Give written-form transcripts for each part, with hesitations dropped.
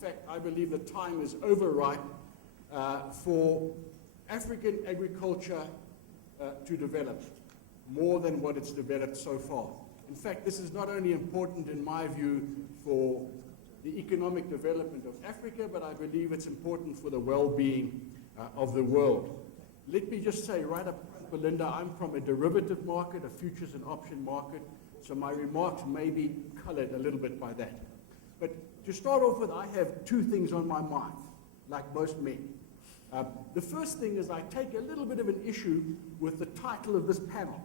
fact, I believe the time is overripe for African agriculture to develop more than what it's developed so far. In fact, this is not only important, in my view, for the economic development of Africa, but I believe it's important for the well-being of the world. Let me just say right up front, Belinda, I'm from a derivative market, a futures and option market, so my remarks may be colored a little bit by that. But to start off with, I have two things on my mind, like most men. The first thing is I take a little bit of an issue with the title of this panel,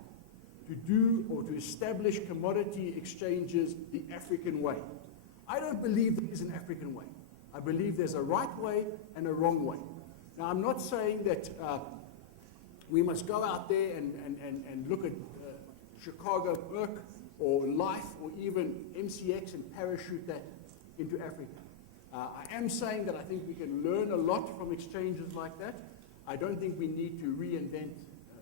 to do or to establish commodity exchanges the African way. I don't believe there is an African way. I believe there's a right way and a wrong way. Now, I'm not saying that we must go out there and look at Chicago Merc or Life or even MCX and parachute that into Africa. I am saying that I think we can learn a lot from exchanges like that. I don't think we need to reinvent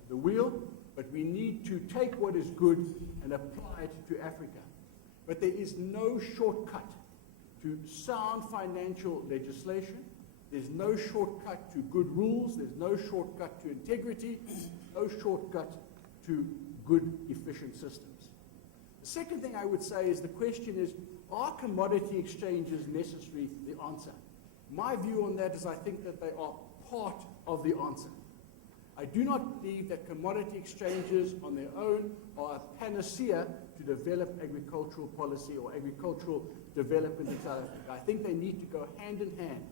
the wheel, but we need to take what is good and apply it to Africa. But there is no shortcut to sound financial legislation. There's no shortcut to good rules. There's no shortcut to integrity. No shortcut to good, efficient systems. The second thing I would say is the question is, are commodity exchanges necessary? The answer. My view on that is I think that they are part of the answer. I do not believe that commodity exchanges on their own are a panacea to develop agricultural policy or agricultural development in South Africa. I think they need to go hand in hand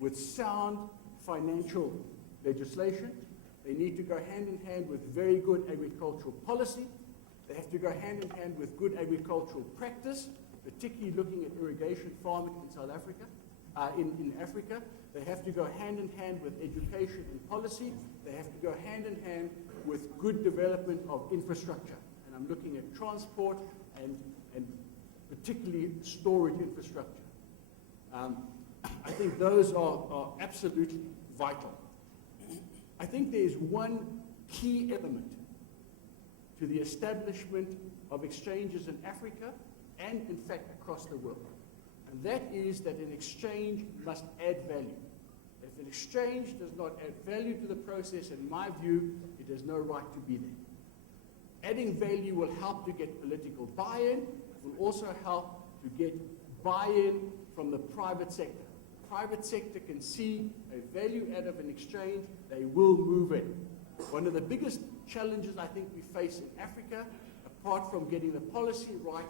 with sound financial legislation. They need to go hand in hand with very good agricultural policy. They have to go hand in hand with good agricultural practice, particularly looking at irrigation farming in South Africa, in Africa. They have to go hand in hand with education and policy. They have to go hand in hand with good development of infrastructure. And I'm looking at transport and particularly storage infrastructure. I think those are absolutely vital. I think there's one key element to the establishment of exchanges in Africa and, in fact, across the world. And that is that an exchange must add value. If an exchange does not add value to the process, in my view, it has no right to be there. Adding value will help to get political buy-in. It will also help to get buy-in from the private sector. The private sector can see a value add of an exchange, they will move in. One of the biggest challenges I think we face in Africa, apart from getting the policy right,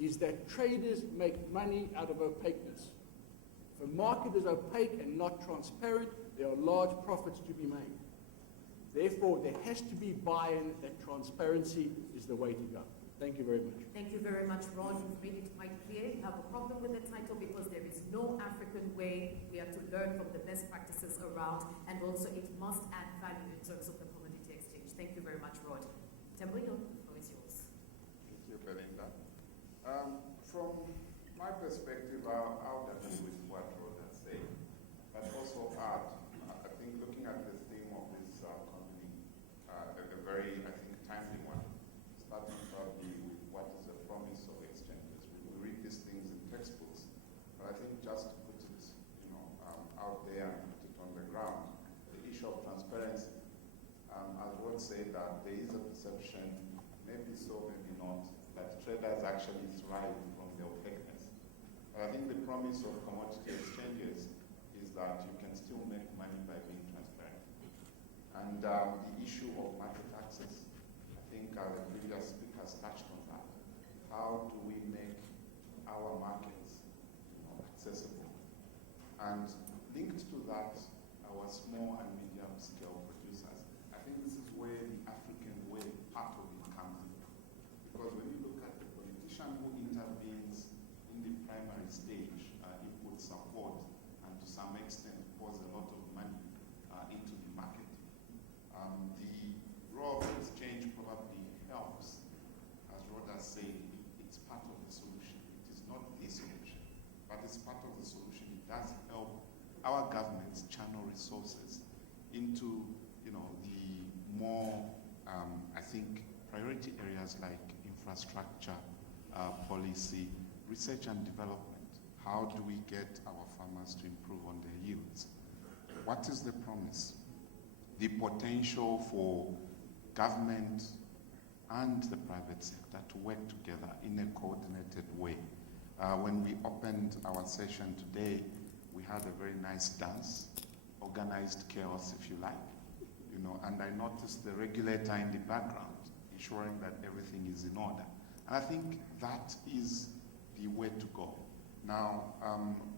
is that traders make money out of opaqueness. If a market is opaque and not transparent, there are large profits to be made. Therefore, there has to be buy-in that transparency is the way to go. Thank you very much. Thank you very much, Ron. You've made it quite clear. You have a problem with the title because there is no African way. We have to learn from the best practices around, and also it must add value in terms of the commodity exchange. Thank you very much, Rod. Tembrino, the floor is yours. Thank you, Belinda. From my perspective, I'll agree with what Rod has said, but also add, I think looking at the theme of this company, a very, I think, timely one, starting probably with what is the promise of exchanges. We read these things in textbooks, but I think just to put it, out there and put it on the ground, the issue of transparency, as Rod said, that there is a perception, maybe so, maybe not, that traders actually thrive from the opaqueness. But I think the promise of commodity exchanges is that you can still make money by being transparent. And the issue of market access, I think the previous speakers touched on that. How do we make our markets accessible? And linked to that, our small and medium scale producers. I think this is where the African way part of it comes in. Because when you look at the politician who intervenes in the primary stage, he puts support and to some extent pours a lot of money into the market. The role of exchange probably helps, as Rhoda said, it's part of the solution. It is not the solution, but it's part of the solution. It does help our governments channel resources into, the more, I think, priority areas like infrastructure, policy, research and development. How do we get our farmers farmers to improve on their yields. What is the promise? The potential for government and the private sector to work together in a coordinated way. When we opened our session today, we had a very nice dance, organized chaos, if you like, and I noticed the regulator in the background, ensuring that everything is in order. And I think that is the way to go. Now,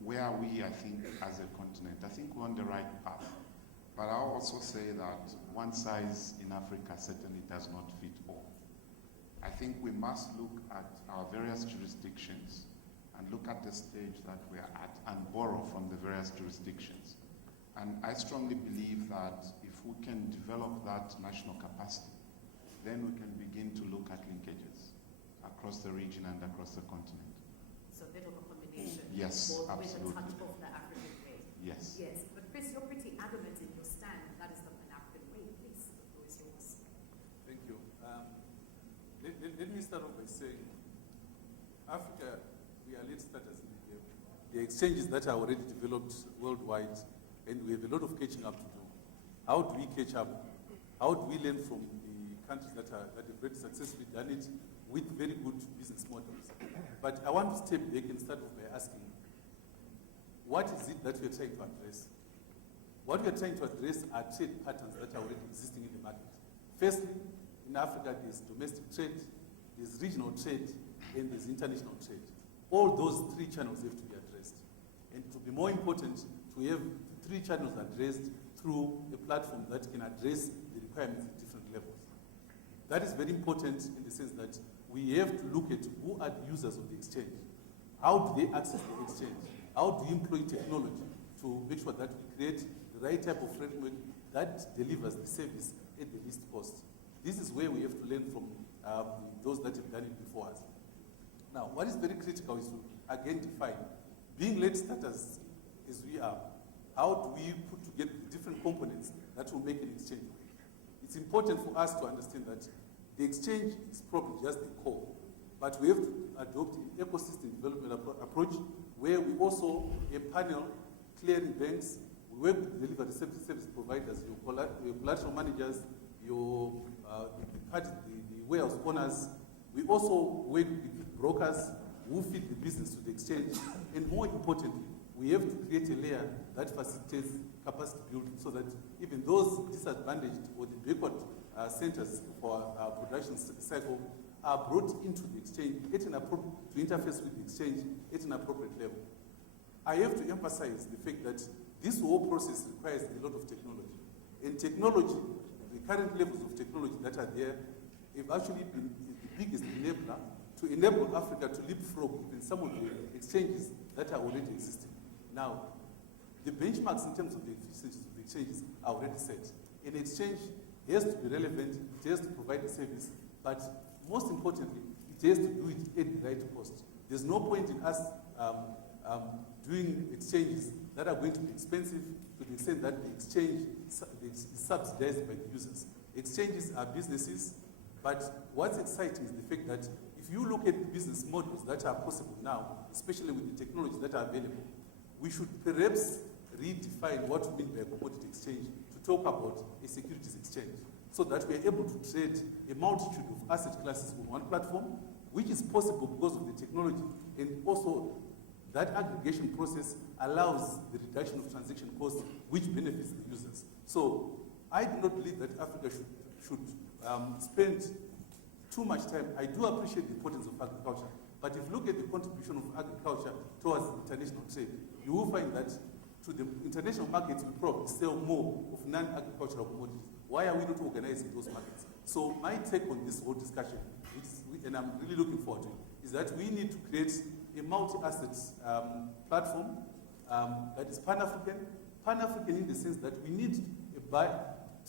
where are we, I think, as a continent? I think we're on the right path. But I'll also say that one size in Africa certainly does not fit all. I think we must look at our various jurisdictions and look at the stage that we're at and borrow from the various jurisdictions. And I strongly believe that if we can develop that national capacity, then we can begin to look at linkages across the region and across the continent. So a bit of a combination. Yes, With absolutely. a touch of the African way. Yes. Yes, but Chris, you're pretty adamant in your stand. That is the Pan-African way. Please, the floor is yours. Thank you. Let me start off by saying, Africa, we are late starters in the game. The exchanges that are already developed worldwide, and we have a lot of catching up to do. How do we catch up? How do we learn from the countries that have very successfully done it with very good business models? But I want to step back and start off by asking, what is it that we are trying to address? What we are trying to address are trade patterns that are already existing in the market. Firstly, in Africa, there's domestic trade, there's regional trade, and there's international trade. All those three channels have to be addressed. And to be more important, to have three channels addressed through a platform that can address the requirements at different levels. That is very important in the sense that we have to look at who are the users of the exchange. How do they access the exchange? How do you employ technology to make sure that we create the right type of framework that delivers the service at the least cost? This is where we have to learn from those that have done it before us. Now, what is very critical is to again define, being late starters as we are, how do we put together the different components that will make an exchange work? It's important for us to understand that the exchange is probably just the core, but we have to adopt an ecosystem development approach where we also panel clearing banks, we work with delivery service providers, your collateral managers, your the warehouse owners. We also work with brokers who feed the business to the exchange, and more importantly, we have to create a layer that facilitates capacity building so that even those disadvantaged or the backward centers for our production cycle are brought into the exchange to interface with the exchange at an appropriate level. I have to emphasize the fact that this whole process requires a lot of technology. And technology, the current levels of technology that are there, have actually been the biggest enabler to enable Africa to leapfrog in some of the exchanges that are already existing. Now, the benchmarks in terms of the efficiency of the exchanges are already set. An exchange has to be relevant, it has to provide a service, but most importantly, it has to do it at the right cost. There's no point in us doing exchanges that are going to be expensive to the extent that the exchange is subsidized by the users. Exchanges are businesses, but what's exciting is the fact that if you look at the business models that are possible now, especially with the technologies that are available, we should perhaps redefine what we mean by a commodity exchange to talk about a securities exchange, so that we are able to trade a multitude of asset classes on one platform, which is possible because of the technology, and also that aggregation process allows the reduction of transaction costs, which benefits the users. So I do not believe that Africa should spend too much time. I do appreciate the importance of agriculture, but if you look at the contribution of agriculture towards international trade, you will find that to the international markets, we probably sell more of non-agricultural commodities. Why are we not organizing those markets? So my take on this whole discussion, and I'm really looking forward to it, is that we need to create a multi-asset platform that is Pan-African. Pan-African in the sense that we need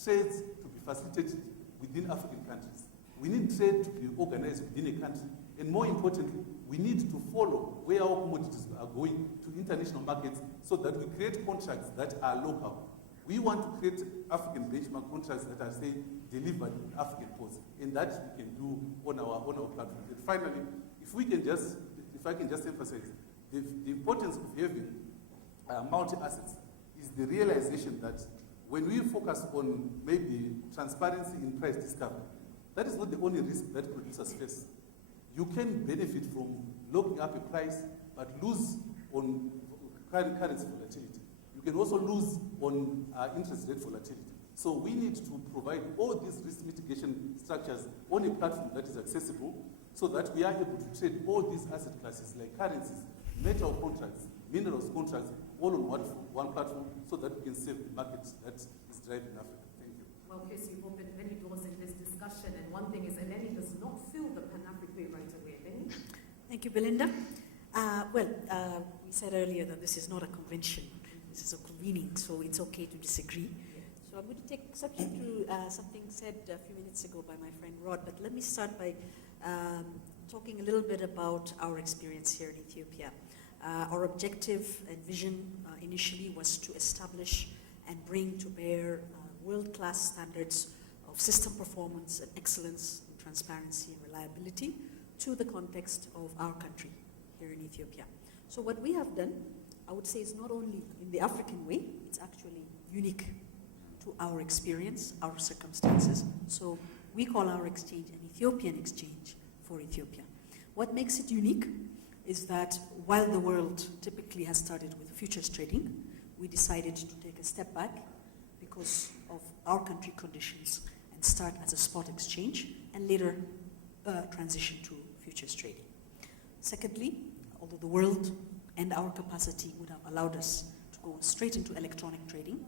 trades to be facilitated within African countries. We need trade to be organized within a country. And more importantly, we need to follow where our commodities are going to international markets so that we create contracts that are local. We want to create African benchmark contracts that are, say, delivered in African ports, and that we can do on our platform. And finally, if I can just emphasize the importance of having multi-assets is the realization that when we focus on maybe transparency in price discovery, that is not the only risk that producers face. You can benefit from locking up a price but lose on currency volatility. You can also lose on interest rate volatility. So we need to provide all these risk mitigation structures on a platform that is accessible so that we are able to trade all these asset classes like currencies, metal contracts, minerals contracts, all on one platform so that we can save the market that is driving Africa. Thank you. Well, Chris, you've opened many doors in this discussion, and one thing is Eleni does not feel the Pan-African way right away. Eleni? Thank you, Belinda. We said earlier that this is not a convention. This is a convening, so it's okay to disagree. So I'm going to take exception to something said a few minutes ago by my friend Rod, but let me start by talking a little bit about our experience here in Ethiopia. Our objective and vision initially was to establish and bring to bear world-class standards of system performance and excellence in transparency and reliability to the context of our country here in Ethiopia. So what we have done, I would say, is not only in the African way, it's actually unique to our experience, our circumstances. So we call our exchange an Ethiopian exchange for Ethiopia. What makes it unique is that while the world typically has started with futures trading, we decided to take a step back because of our country conditions and start as a spot exchange and later transition to futures trading. Secondly, although the world and our capacity would have allowed us to go straight into electronic trading,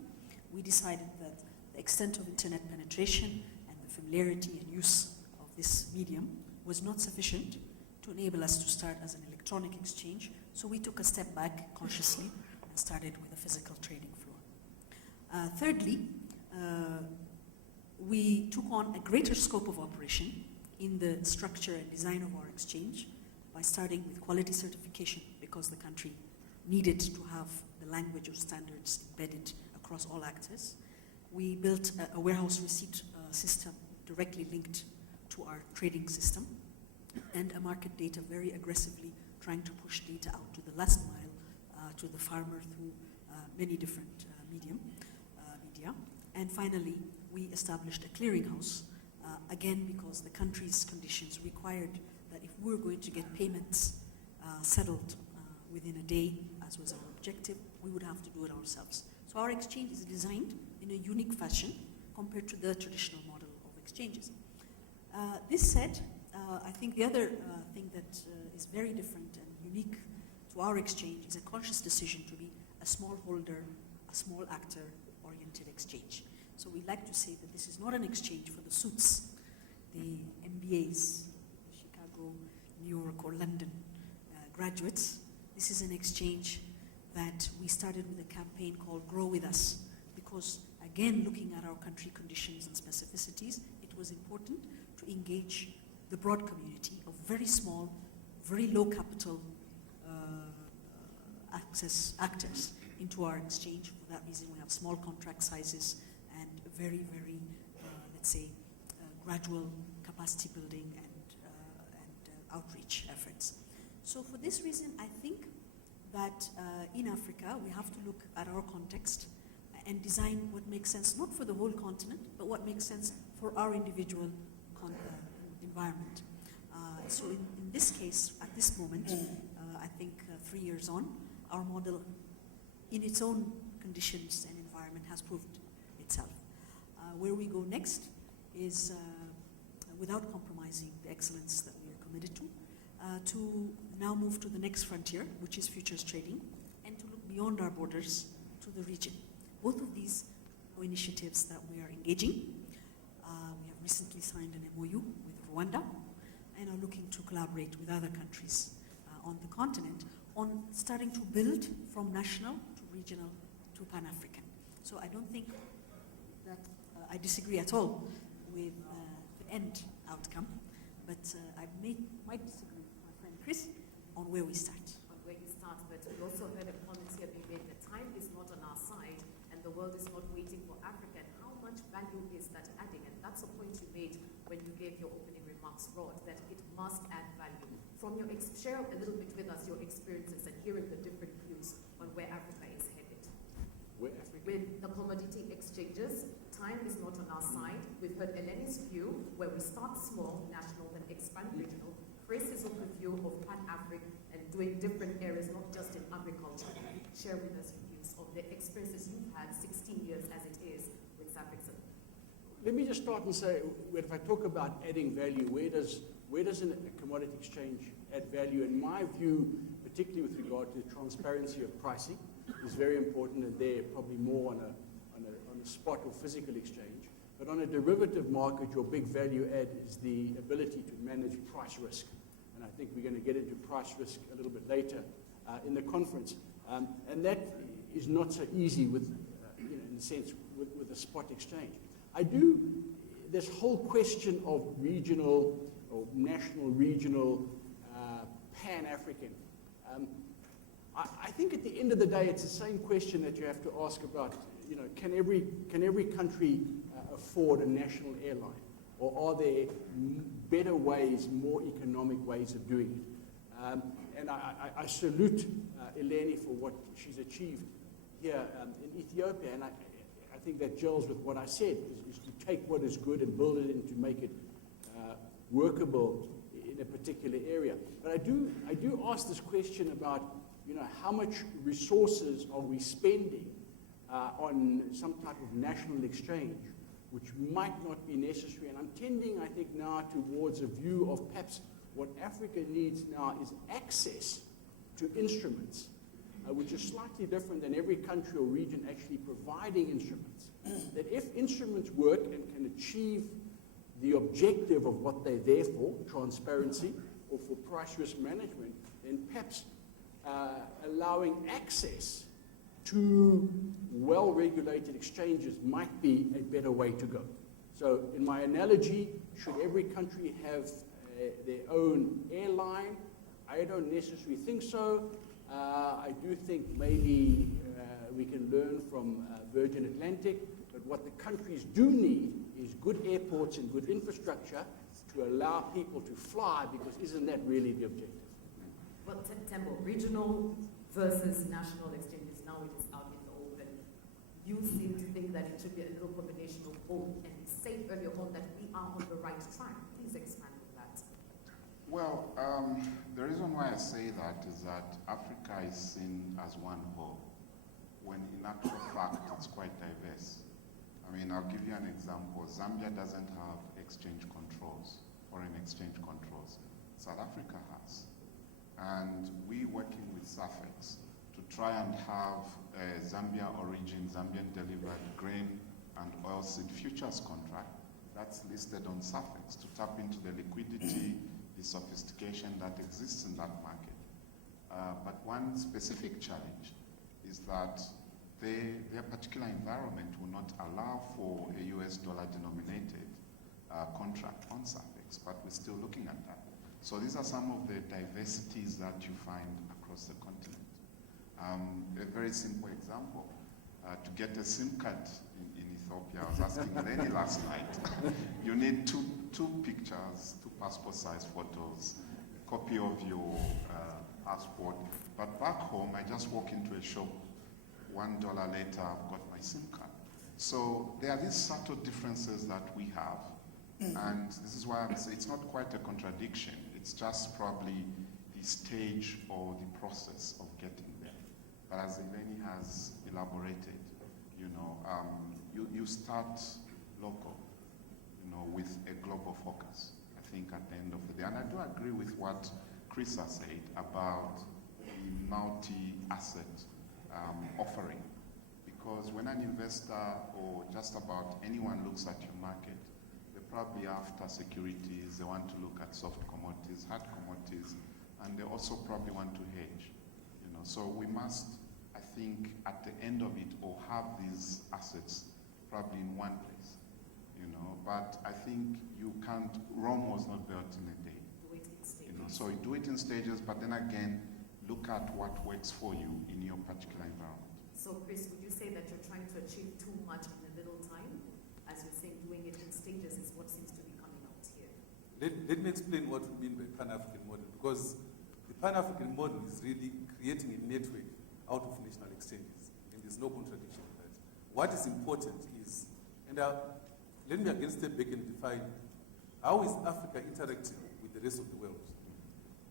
we decided that the extent of internet penetration and the familiarity and use of this medium was not sufficient to enable us to start as an electronic exchange, so we took a step back consciously and started with a physical trading floor. Thirdly, we took on a greater scope of operation in the structure and design of our exchange by starting with quality certification because the country needed to have the language of standards embedded across all actors. We built a warehouse receipt system directly linked to our trading system and a market data very aggressively trying to push data out to the last mile to the farmer through many different media. And finally, we established a clearinghouse, again because the country's conditions required that if we were going to get payments settled within a day, as was our objective, we would have to do it ourselves. So our exchange is designed in a unique fashion compared to the traditional model of exchanges. This said, I think the other thing that is very different and unique to our exchange is a conscious decision to be a small holder, a small actor-oriented exchange. So we like to say that this is not an exchange for the suits, the MBAs, Chicago, New York, or London graduates. This is an exchange that we started with a campaign called Grow With Us, because again, looking at our country conditions and specificities, it was important to engage the broad community of very small, very low capital access actors into our exchange. For that reason, we have small contract sizes and very, very, let's say, gradual capacity building and outreach efforts. So for this reason, I think that in Africa, we have to look at our context and design what makes sense, not for the whole continent, but what makes sense for our individual environment. So in this case, at this moment, I think 3 years on, our model in its own conditions and environment has proved itself. Where we go next is, without compromising the excellence that we are committed to now move to the next frontier, which is futures trading, and to look beyond our borders to the region. Both of these are initiatives that we are engaging. We have recently signed an MOU with Rwanda and are looking to collaborate with other countries on the continent on starting to build from national to regional to Pan-African. So I don't think that I disagree at all with the end outcome, but I might disagree with my friend Chris on where we start. On where you start, but we also heard a comment here being made that time is not on our side and the world is not waiting for Africa. And how much value is that adding? And that's a point you made when you gave your opening remarks, Rod, that it must add value. From your share a little bit with us your experiences and hearing the different views on where Africa is headed. commodity exchanges. Time is not on our side. We've heard Eleni's view, where we start small, national, then expand regional. Chris's open view of Pan-African and doing different areas, not just in agriculture. Share with us your views of the experiences you've had 16 years as it is with Safexon. Let me just start and say, if I talk about adding value, where does a commodity exchange add value? In my view, particularly with regard to the transparency of pricing, is very important, and they're probably more on a spot or physical exchange. But on a derivative market, your big value add is the ability to manage price risk. And I think we're going to get into price risk a little bit later in the conference. And that is not so easy with, in a sense, with a spot exchange. This whole question of regional or national, regional, Pan-African, I think at the end of the day, it's the same question that you have to ask about, can every country afford a national airline? Or are there better ways, more economic ways of doing it? And I salute Eleni for what she's achieved here in Ethiopia, and I think that gels with what I said, is to take what is good and build it and to make it workable in a particular area. But I do ask this question about, how much resources are we spending on some type of national exchange, which might not be necessary. And I'm tending, I think, now towards a view of perhaps what Africa needs now is access to instruments, which is slightly different than every country or region actually providing instruments. That if instruments work and can achieve the objective of what they're there for, transparency, or for price risk management, then perhaps allowing access to well-regulated exchanges might be a better way to go. So in my analogy, should every country have their own airline? I don't necessarily think so. I do think maybe we can learn from Virgin Atlantic, but what the countries do need is good airports and good infrastructure to allow people to fly, because isn't that really the objective? Well, Tembo, regional versus national exchanges, now it is out in the open. You seem to think that it should be a little combination of both, and say earlier on that we are on the right track. Please expand on that. Well, the reason why I say that is that Africa is seen as one whole, when in actual fact it's quite diverse. I mean, I'll give you an example. Zambia doesn't have exchange controls, foreign exchange controls. South Africa has. And we working with SAFEX to try and have a Zambia origin, Zambian delivered grain and oilseed futures contract that's listed on SAFEX to tap into the liquidity, the sophistication that exists in that market. But one specific challenge is that their particular environment will not allow for a US dollar denominated contract on SAFEX, but we're still looking at that. So these are some of the diversities that you find across the continent. A very simple example, to get a SIM card in Ethiopia, I was asking Lenny last night, you need two pictures, 2 passport size photos, a copy of your passport, but back home I just walk into a shop, $1 later I've got my SIM card. So there are these subtle differences that we have, and this is why it's not quite a contradiction. It's just probably the stage or the process of getting there. But as Eleni has elaborated, you start local, with a global focus, I think, at the end of the day. And I do agree with what Chris has said about the multi-asset offering. Because when an investor or just about anyone looks at your market, probably after securities, they want to look at soft commodities, hard commodities, and they also probably want to hedge. So we must, I think, at the end of it, all have these assets probably in one place. But I think you can't. Rome was not built in a day. Do it in stages. So you do it in stages, but then again, look at what works for you in your particular environment. So, Chris, would you say that you're trying to achieve too much in a little time? As you're saying, doing it in stages is what seems to be coming out here. Let me explain what we mean by Pan-African model, because the Pan-African model is really creating a network out of national exchanges, and there's no contradiction in that. what is important is, and let me again step back and define, how is Africa interacting with the rest of the world?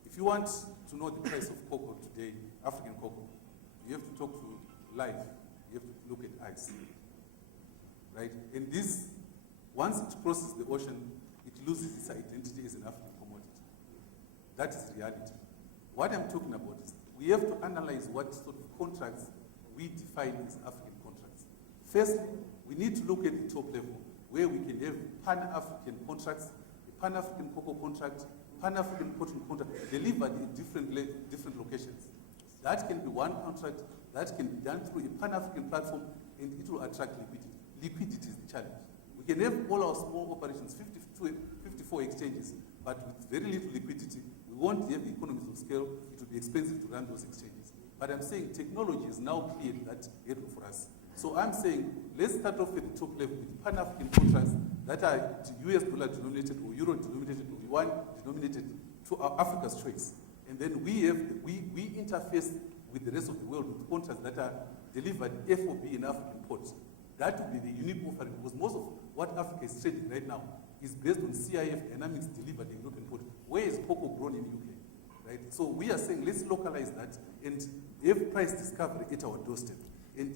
If you want to know the price of cocoa today, African cocoa, you have to talk to life, you have to look at ice, right? And this, once it crosses the ocean, it loses its identity as an African commodity. That is reality. What I'm talking about is we have to analyze what sort of contracts we define as African contracts. Firstly, we need to look at the top level, where we can have Pan-African contracts, a Pan-African cocoa contract, Pan-African cotton contract, delivered in different locations. That can be one contract, that can be done through a Pan-African platform, and it will attract liquidity. Liquidity is the challenge. We can have all our small operations, 54 exchanges, but with very little liquidity, we won't have economies of scale. It will be expensive to run those exchanges. But I'm saying technology is now cleared that area for us. So I'm saying, let's start off at the top level with Pan-African contracts that are US dollar denominated or euro denominated or yuan denominated to our Africa's choice. And then we interface with the rest of the world with contracts that are delivered FOB in African ports. That would be the unique offering, because most of what Africa is trading right now is based on CIF dynamics delivered in European port. Where is cocoa grown in UK? Right? So we are saying let's localize that and have price discovery at our doorstep and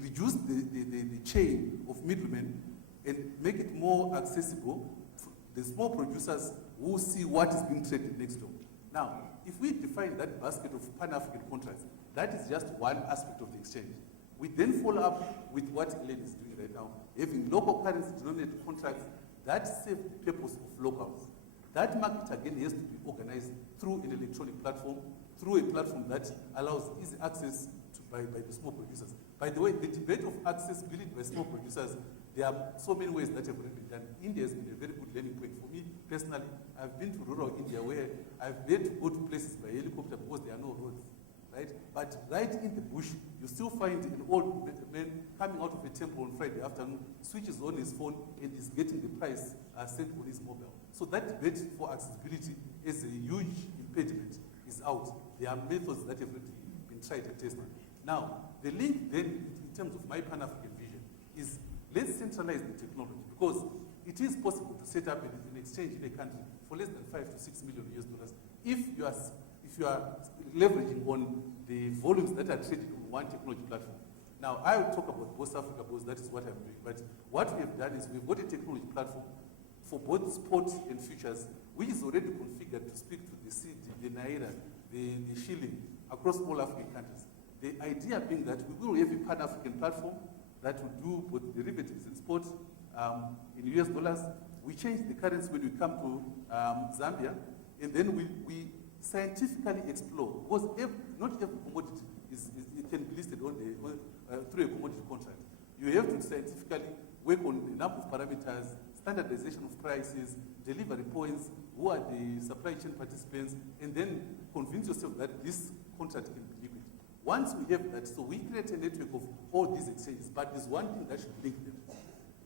reduce the chain of middlemen and make it more accessible to the small producers who see what is being traded next door. Now, if we define that basket of Pan-African contracts, that is just one aspect of the exchange. We then follow up with what Elaine is doing right now, having local currency denominated contracts that serve the purpose of locals. That market again has to be organized through an electronic platform, through a platform that allows easy access to by the small producers. By the way, the debate of accessibility by small producers, there are so many ways that have already been done. India has been a very good learning point for me personally. I've been to rural India where I've had to go to places by helicopter because there are no roads. Right? But right in the bush, you still find an old man coming out of a temple on Friday afternoon, switches on his phone, and is getting the price sent on his mobile. So that debate for accessibility is a huge impediment, is out. There are methods that have already been tried and tested. Now, the link then, in terms of my Pan-African vision, is let's centralize the technology, because it is possible to set up an exchange in a country for less than $5 to $6 million if you are leveraging on the volumes that are traded on one technology platform. Now, I will talk about both Africa, because that is what I'm doing. But what we have done is we've got a technology platform for both spot and futures, which is already configured to speak to the cedi, the naira, the shilling across all African countries. The idea being that we will have a Pan-African platform that will do both derivatives and spot in US dollars. We change the currency when we come to Zambia, and then we scientifically explore, because not every commodity it can be listed on through a commodity contract. You have to scientifically work on a number of parameters, standardization of prices, delivery points, who are the supply chain participants, and then convince yourself that this contract can be liquid. Once we have that, so we create a network of all these exchanges, but there's one thing that should link them: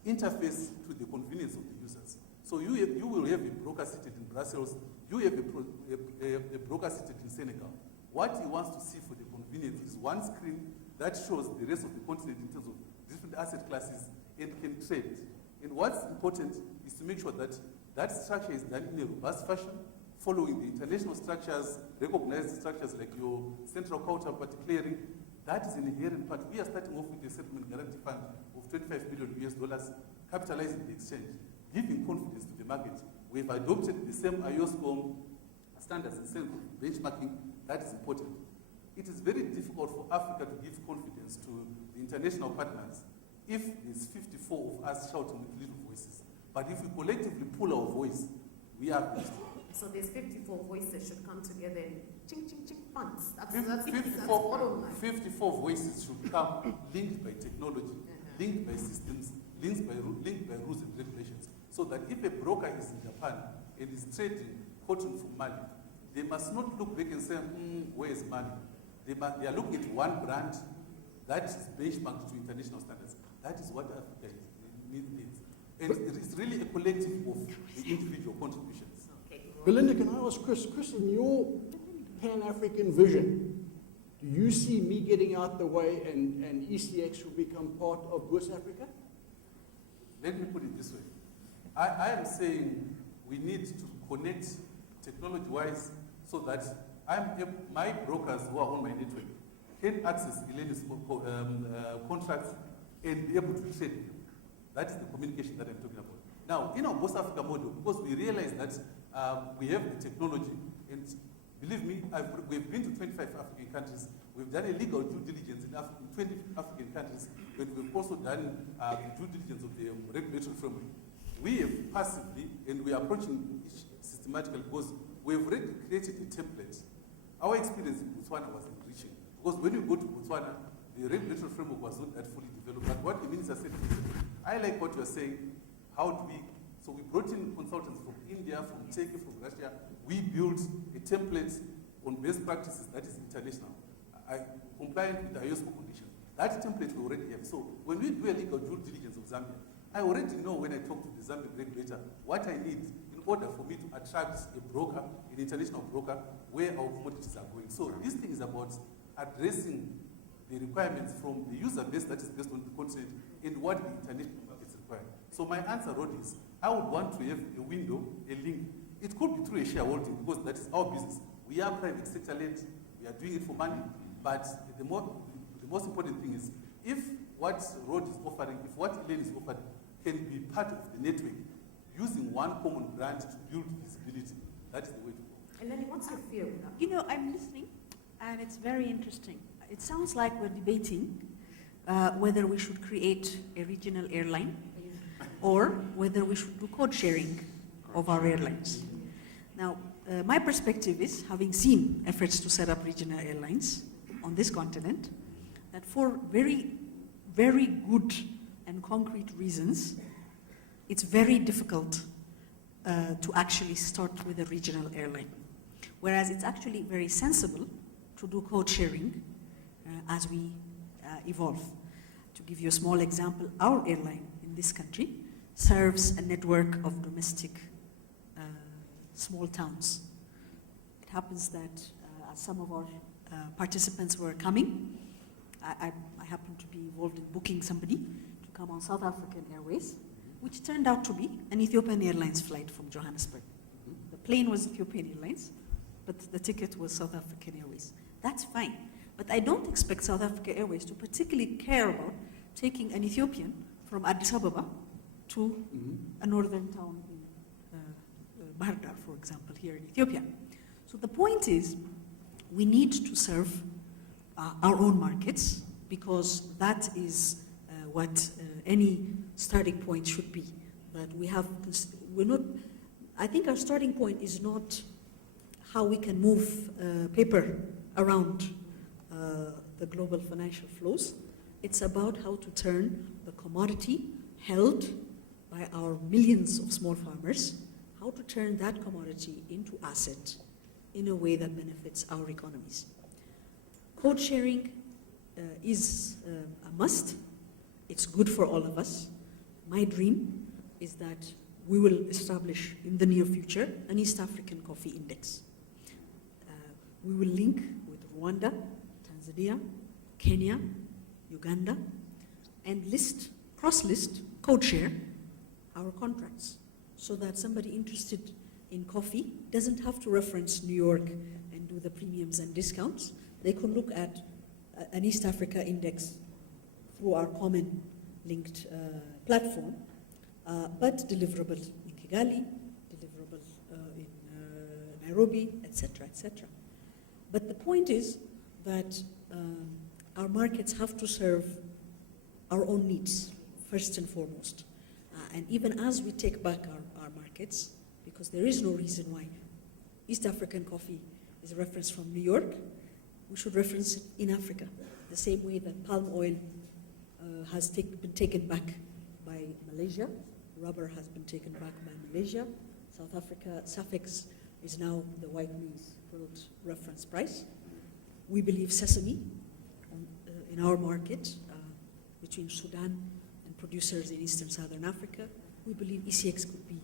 interface to the convenience of the users. So you will have a broker seated in Brussels, you have a broker seated in Senegal. What he wants to see for the convenience is one screen that shows the rest of the continent in terms of different asset classes and can trade. And what's important is to make sure that that structure is done in a robust fashion, following the international structures, recognized structures like your central counterparty clearing. That is an inherent part. We are starting off with a settlement guarantee fund of $25 billion, capitalizing the exchange, giving confidence to the market. We've adopted the same IOSCOM standards and same benchmarking. That is important. It is very difficult for Africa to give confidence to the international partners if there's 54 of us shouting with little voices. But if we collectively pull our voice, we are best. So these 54 voices should come together and ching, ching, ching, funds. That's 54 voices should come linked by technology, linked by systems, linked by rules and regulations. So that if a broker is in Japan and is trading cotton from Mali, they must not look back and say, where is Mali? They are looking at one brand that is benchmarked to international standards. That is what Africa needs. And it is really a collective of the individual contributions. Okay. Belinda, can I ask Chris, in your Pan-African vision, Do you see me getting out the way and ECX will become part of West Africa? Let me put it this way. I am saying we need to connect technology-wise so that my brokers who are on my network can access Elena's contracts and be able to trade them. That is the communication that I'm talking about. Now, in our West Africa model, because we realize that we have the technology, and believe me, we've been to 25 African countries. We've done a legal due diligence in 20 African countries, but we've also done the due diligence of the regulatory framework. We have passively, and we are approaching each systematically because we've already created a template. Our experience in Botswana was enriching, because when you go to Botswana, the regulatory framework was not that fully developed. But what the minister said, I like what you're saying. How do we? So we brought in consultants from India, from Turkey, from Russia. We built a template on best practices that is international, compliant with the IOSCO condition. That template we already have. So when we do a legal due diligence of Zambia, I already know when I talk to the Zambian regulator what I need in order for me to attract a broker, an international broker, where our commodities are going. So this thing is about addressing the requirements from the user base that is based on the continent and what the international markets require. So my answer, Rod, is I would want to have a window, a link. It could be through a shareholding because that is our business. We are private sector led, we are doing it for money. But the most important thing is if what Rod is offering, if what Elaine is offering can be part of the network, using one common brand to build visibility, that is the way to go. Elaine, what's your fear? You know, I'm listening, and it's very interesting. It sounds like we're debating whether we should create a regional airline or whether we should do code sharing of our airlines. Now, my perspective is, having seen efforts to set up regional airlines on this continent, that for very, very good and concrete reasons, it's very difficult to actually start with a regional airline. Whereas it's actually very sensible to do code sharing as we evolve. To give you a small example, our airline in this country serves a network of domestic small towns. It happens that as some of our participants were coming, I happened to be involved in booking somebody to come on South African Airways, which turned out to be an Ethiopian Airlines flight from Johannesburg. The plane was Ethiopian Airlines, but the ticket was South African Airways. That's fine. But I don't expect South Africa Airways to particularly care about taking an Ethiopian from Addis Ababa to a northern town in Bahir Dar, for example, here in Ethiopia. So the point is, we need to serve our own markets because that is what any starting point should be. But I think our starting point is not how we can move paper around the global financial flows. It's about how to turn the commodity held by our millions of small farmers, how to turn that commodity into asset in a way that benefits our economies. Code sharing is a must. It's good for all of us. My dream is that we will establish in the near future an East African coffee index. We will link with Rwanda, Tanzania, Kenya, Uganda, and cross-list, code share our contracts so that somebody interested in coffee doesn't have to reference New York and do the premiums and discounts. They can look at an East Africa index through our common linked platform, but deliverable in Kigali, deliverable in Nairobi, etc., etc. But the point is that our markets have to serve our own needs, first and foremost. And even as we take back our markets, because there is no reason why East African coffee is referenced from New York, we should reference it in Africa, the same way that palm oil has been taken back by Malaysia, rubber has been taken back by Malaysia, South Africa, Safex is now the white maize world reference price. We believe sesame in our market between Sudan and producers in Eastern Southern Africa. We believe ECX could be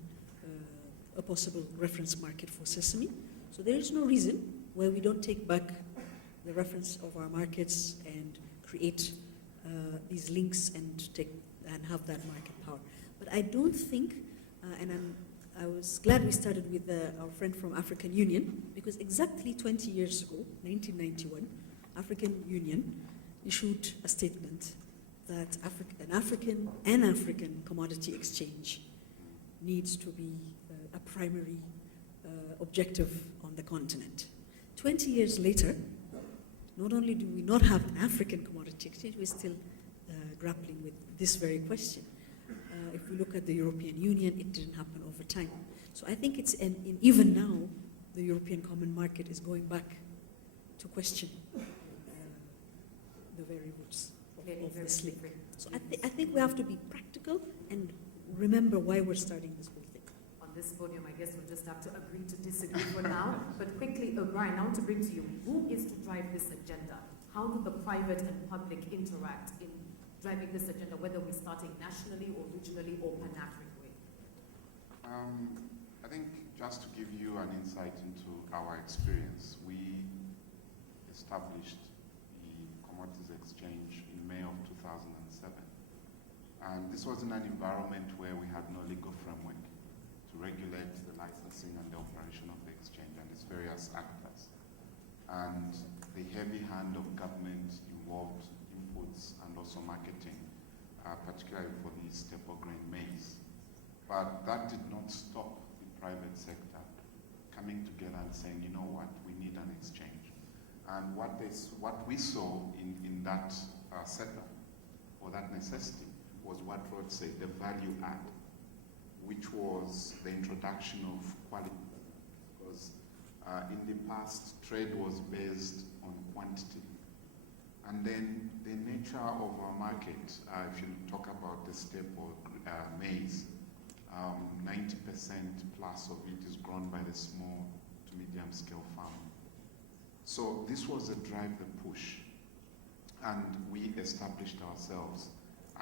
a possible reference market for sesame. So there is no reason why we don't take back the reference of our markets and create these links and have that market power. But I don't think, I was glad we started with our friend from African Union, because exactly 20 years ago, 1991, African Union issued a statement that an African commodity exchange needs to be a primary objective on the continent. 20 years later, not only do we not have an African commodity exchange, we're still grappling with this very question. If we look at the European Union, it didn't happen over time. So I think it's, even now, the European Common Market is going back to question the very roots of this link. So I think we have to be practical and remember why we're starting this whole thing. On this podium, I guess we'll just have to agree to disagree for now. But quickly, Brian, I want to bring to you, who is to drive this agenda? How do the private and public interact in driving this agenda, whether we're starting nationally or regionally or pan-Africanly? I think just to give you an insight into our experience, we established the Commodities Exchange in May of 2007. And this was in an environment where we had no legal framework to regulate the licensing and the operation of the exchange and its various actors. And the heavy hand of government involved inputs and also marketing, particularly for the staple grain maize. But that did not stop the private sector coming together and saying, you know what, we need an exchange. And what we saw in that setup, or that necessity, was what Rod said, the value add, which was the introduction of quality. Because in the past, trade was based on quantity. And then the nature of our market, if you talk about the staple maize, 90% plus of it is grown by the small to medium scale farm. So this was a drive, the push, and we established ourselves.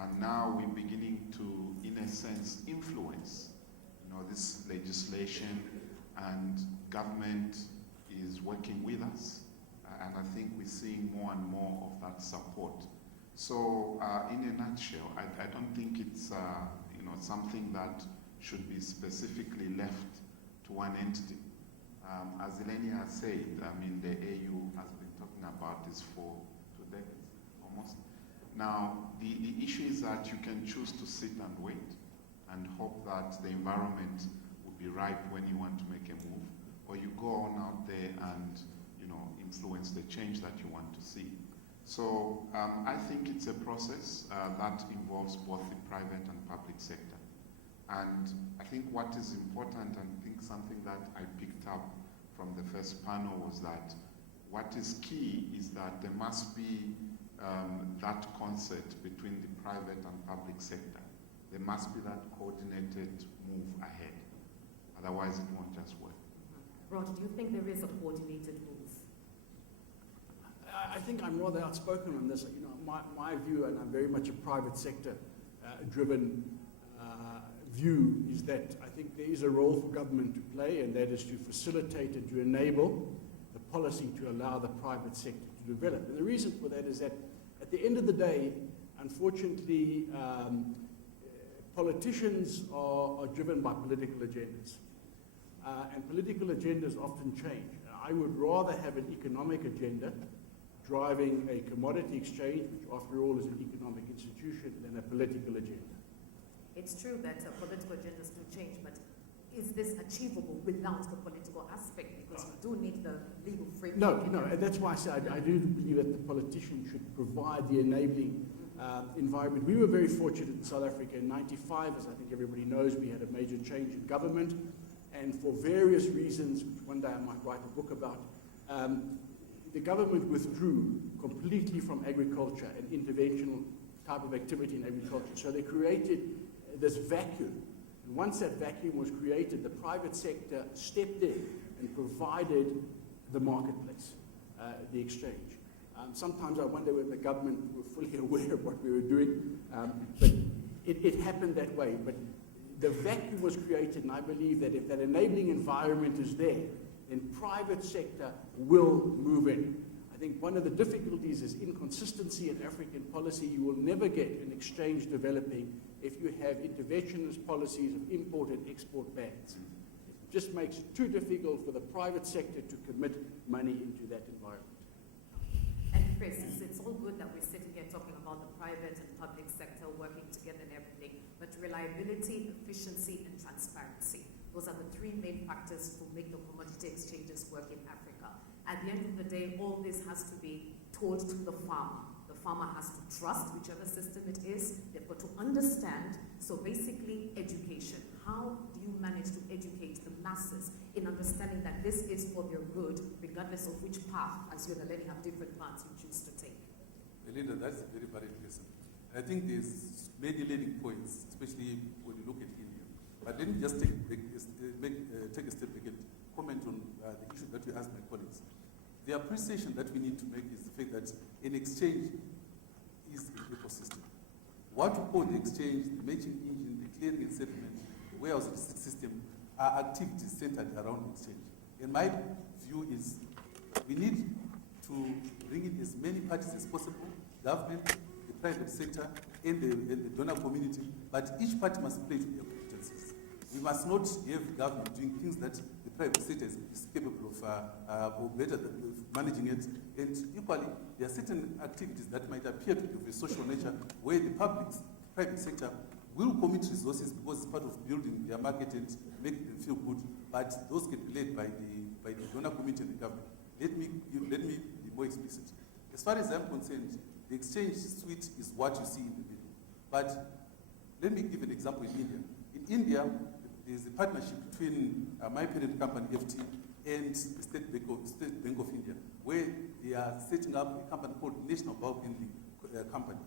And now we're beginning to, in a sense, influence, this legislation, and government is working with us. And I think we're seeing more and more of that support. So in a nutshell, I don't think it's something that should be specifically left to one entity. As Eleni has said, the AU has been talking about this for 2 decades, almost. Now, the issue is that you can choose to sit and wait and hope that the environment will be right when you want to make a move, or you go on out there and influence the change that you want to see. So I think it's a process that involves both the private and public sector. And I think what is important, and I think something that I picked up from the first panel, was that what is key is that there must be that concert between the private and public sector. There must be that coordinated move ahead. Otherwise, it won't just work. Rod, do you think there is a coordinated move? I think I'm rather outspoken on this. My view, and I'm very much a private sector driven view, is that I think there is a role for government to play, and that is to facilitate and to enable the policy to allow the private sector to develop. And the reason for that is that at the end of the day, unfortunately, politicians are driven by political agendas. And political agendas often change. I would rather have an economic agenda driving a commodity exchange, which after all is an economic institution, than a political agenda. It's true that political agendas do change, but is this achievable without the political aspect? Because you do need the legal framework. No, and that's why I say I do believe that the politician should provide the enabling environment. We were very fortunate in South Africa in '95, as I think everybody knows. We had a major change in government, and for various reasons, which one day I might write a book about, the government withdrew completely from agriculture and interventional type of activity in agriculture. So they created this vacuum. And once that vacuum was created, the private sector stepped in and provided the marketplace, the exchange. Sometimes I wonder whether the government were fully aware of what we were doing, but it happened that way. But the vacuum was created, and I believe that if that enabling environment is there, then private sector will move in. I think one of the difficulties is inconsistency in African policy. You will never get an exchange developing if you have interventionist policies of import and export bans. It just makes it too difficult for the private sector to commit money into that environment. And Chris, it's all good that we're sitting here talking about the private and public sector working together and everything, but reliability, efficiency, and transparency, those are the three main factors to make the commodity exchanges work in Africa. At the end of the day, all this has to be told to the farmer. The farmer has to trust whichever system it is. They've got to understand. So basically, education. How do you manage to educate the masses in understanding that this is for their good, regardless of which path, as you're letting have different paths you choose to take? Belinda, that's a very valid question. I think there's many learning points, especially when you look at India. But let me just take a step back and comment on the issue that you asked my colleagues. The appreciation that we need to make is the fact that an exchange is an ecosystem. What we call the exchange, the matching engine, the clearing and settlement, the warehouse receipt system are activities centered around exchange. And my view is we need to bring in as many parties as possible, government, the private sector, and the donor community, but each party must play to their competencies. We must not have government doing things that the private sector is capable of or better than managing it. And equally, there are certain activities that might appear to be of a social nature where the private sector will commit resources because it's part of building their market and make them feel good, but those get led by the donor community and the government. Let me be more explicit. As far as I'm concerned, the exchange suite is what you see in the middle. But let me give an example in India. In India, there's a partnership between my parent company, FT, and the State Bank of India, where they are setting up a company called National Bulk Handling Company.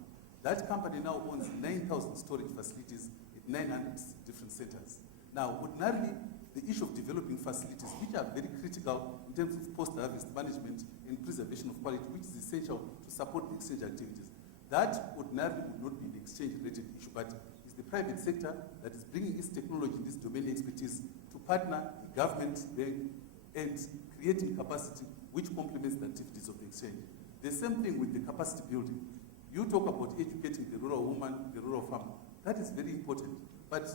That company now owns 9,000 storage facilities at 900 different centers. Now, ordinarily, the issue of developing facilities, which are very critical in terms of post-harvest management and preservation of quality, which is essential to support the exchange activities, that ordinarily would not be an exchange-related issue, but it's the private sector that is bringing its technology, this domain expertise, to partner the government and creating capacity which complements the activities of the exchange. The same thing with the capacity building. You talk about educating the rural woman, the rural farmer. That is very important. But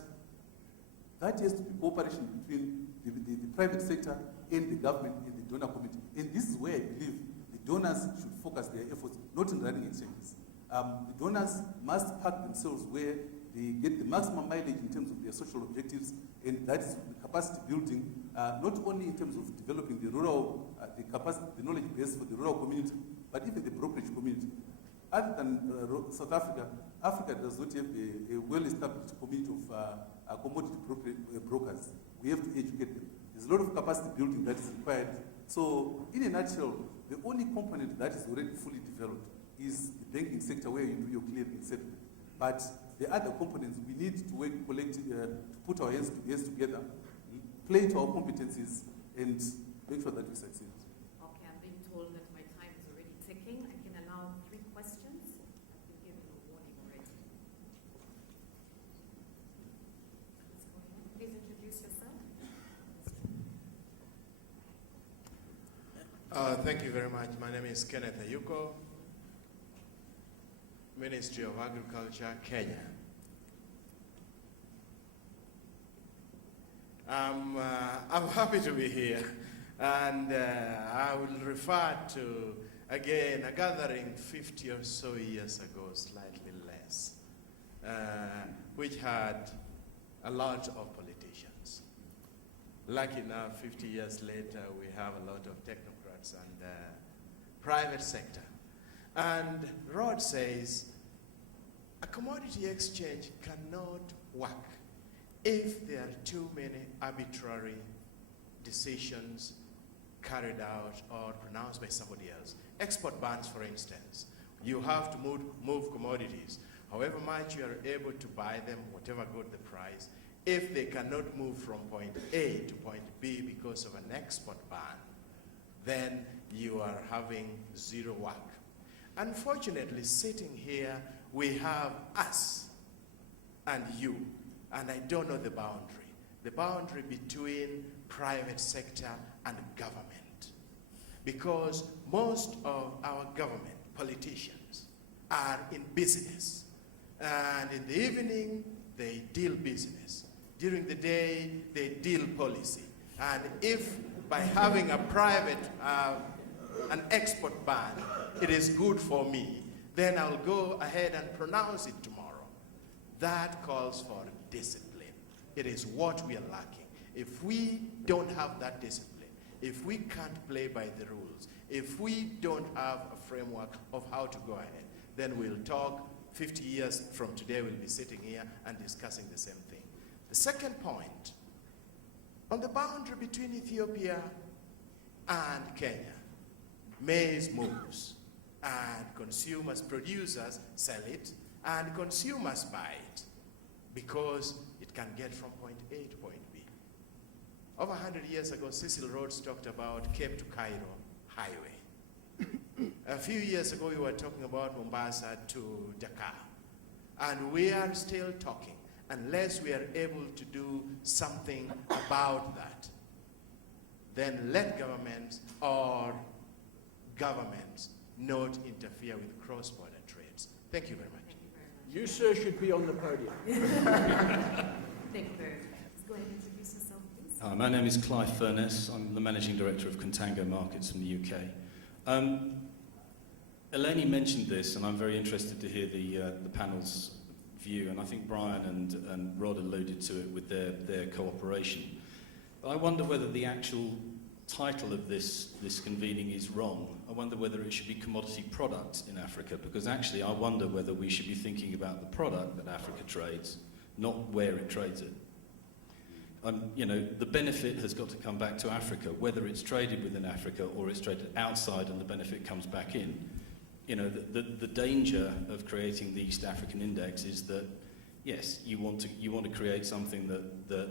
that has to be cooperation between the private sector and the government and the donor community. And this is where I believe the donors should focus their efforts, not in running exchanges. The donors must park themselves where they get the maximum mileage in terms of their social objectives, and that is the capacity building, not only in terms of developing the rural, the knowledge base for the rural community, but even the brokerage community. Other than South Africa, Africa does not have a well-established community of commodity brokers. We have to educate them. There's a lot of capacity building that is required. So, in a nutshell, the only component that is already fully developed is the banking sector where you do your clearing and settlement. But the other components, we need to work collectively, to put our hands together, play to our competencies, and make sure that we succeed. Okay, I'm being told that my time is already ticking. I can allow 3 questions. I've been given a warning already. Let's go ahead. Please introduce yourself. Thank you very much. My name is Kenneth Ayuko, Ministry of Agriculture, Kenya. I'm happy to be here, and I will refer to, again, a gathering 50 or so years ago, slightly less, which had a lot of politicians. Lucky enough, 50 years later, we have a lot of technocrats and private sector. And Rod says, a commodity exchange cannot work if there are too many arbitrary decisions carried out or pronounced by somebody else. Export bans, for instance. You have to move commodities. However much you are able to buy them, whatever good the price, if they cannot move from point A to point B because of an export ban, then you are having zero work. Unfortunately, sitting here, we have us and you, and I don't know the boundary between private sector and government. because most of our government politicians are in business. And in the evening, they deal business. During the day, they deal policy. And if by having a private, an export ban, it is good for me, then I'll go ahead and pronounce it tomorrow. That calls for discipline. It is what we are lacking. If we don't have that discipline, if we can't play by the rules, if we don't have a framework of how to go ahead, then we'll talk 50 years from today, we'll be sitting here and discussing the same thing. The second point, on the boundary between Ethiopia and Kenya, maize moves, and consumers, producers sell it, and consumers buy it because it can get from point A to point B. Over 100 years ago, Cecil Rhodes talked about Cape to Cairo highway. A few years ago, we were talking about Mombasa to Dakar. And we are still talking, unless we are able to do something about that. Then let governments or governments not interfere with cross-border trades. Thank you very much. Thank you very much. You, sir, should be on the podium. Thank you very much. Let's go ahead and introduce yourself, please. Hi, my name is Clive Furness. I'm the Managing Director of Contango Markets in the UK. Eleni mentioned this, and I'm very interested to hear the panel's view, and I think Brian and Rod alluded to it with their cooperation. But I wonder whether the actual title of this convening is wrong. I wonder whether it should be commodity products in Africa, because actually I wonder whether we should be thinking about the product that Africa trades, not where it trades it. You know, the benefit has got to come back to Africa, whether it's traded within Africa or it's traded outside and the benefit comes back in. You know, the danger of creating the East African Index is that, yes, you want to create something that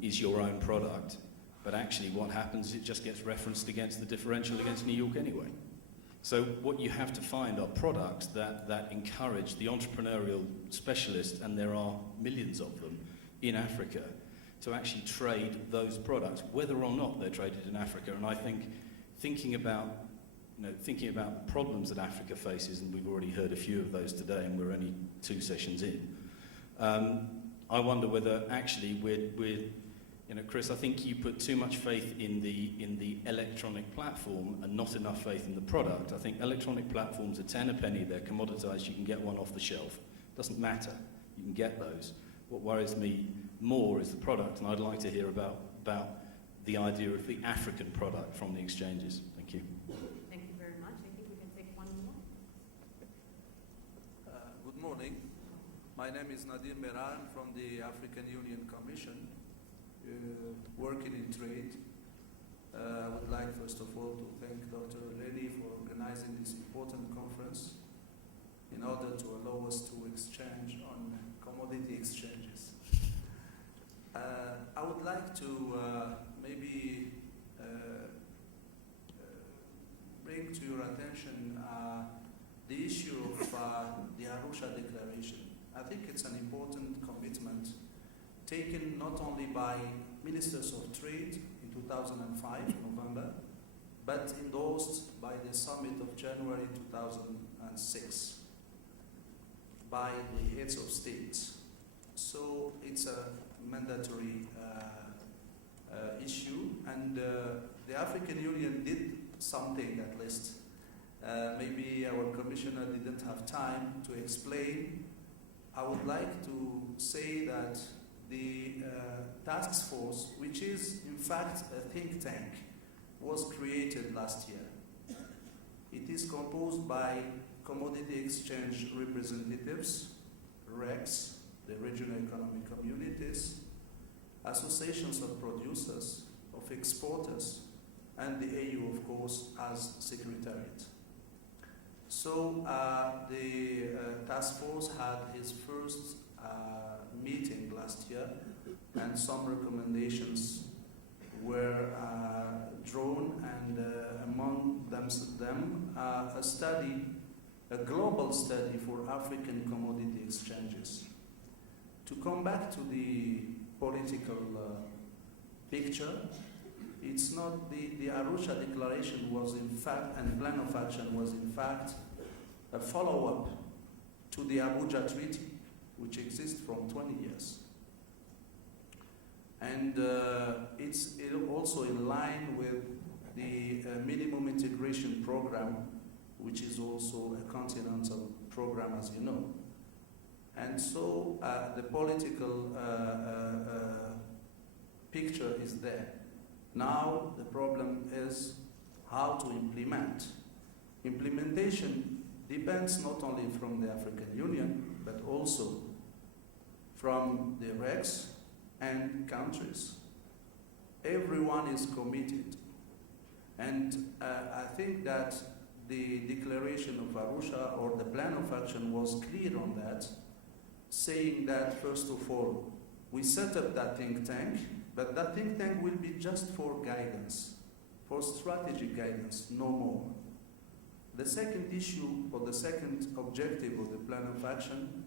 is your own product, but actually what happens is it just gets referenced against the differential against New York anyway. So what you have to find are products that encourage the entrepreneurial specialists, and there are millions of them in Africa, to actually trade those products, whether or not they're traded in Africa. And I think thinking about the problems that Africa faces, and we've already heard a few of those today, and we're only 2 sessions in. I wonder whether actually we're you know, Chris, I think you put too much faith in the electronic platform and not enough faith in the product. I think electronic platforms are 10 a penny, they're commoditized, you can get one off the shelf. Doesn't matter, you can get those. What worries me more is the product, and I'd like to hear about the idea of the African product from the exchanges. Thank you. Thank you very much. I think we can take one more. Good morning. My name is Nadir Meran from the African Union Commission, working in trade. I would like first of all to thank Dr. Eleni for organizing this important conference in order to allow us to exchange on commodity exchanges. I would like to maybe bring to your attention the issue of the Arusha Declaration. I think it's an important commitment taken not only by Ministers of Trade in 2005, November, but endorsed by the summit of January 2006 by the heads of states. So it's a mandatory issue, and the African Union did something at least. Maybe our commissioner didn't have time to explain. I would like to say that the task force, which is in fact a think tank, was created last year. It is composed by commodity exchange representatives, RECs, the regional economic communities, associations of producers, of exporters, and the AU, of course, as secretariat. So the task force had its first meeting last year, and some recommendations were drawn, and among them a study, a global study for African commodity exchanges. To come back to the political picture, it's not the Arusha Declaration was in fact, and Plan of Action was in fact a follow-up to the Abuja Treaty, which exists from 20 years. And it's also in line with the Minimum Integration Program, which is also a continental program, as you know. And so the political picture is there. Now the problem is how to implement. Implementation depends not only from the African Union, but also from the RECs and countries. Everyone is committed. And I think that the Declaration of Arusha or the Plan of Action was clear on that, saying that, first of all, we set up that think tank, but that think tank will be just for guidance, for strategic guidance, no more. The second issue, or the second objective of the Plan of Action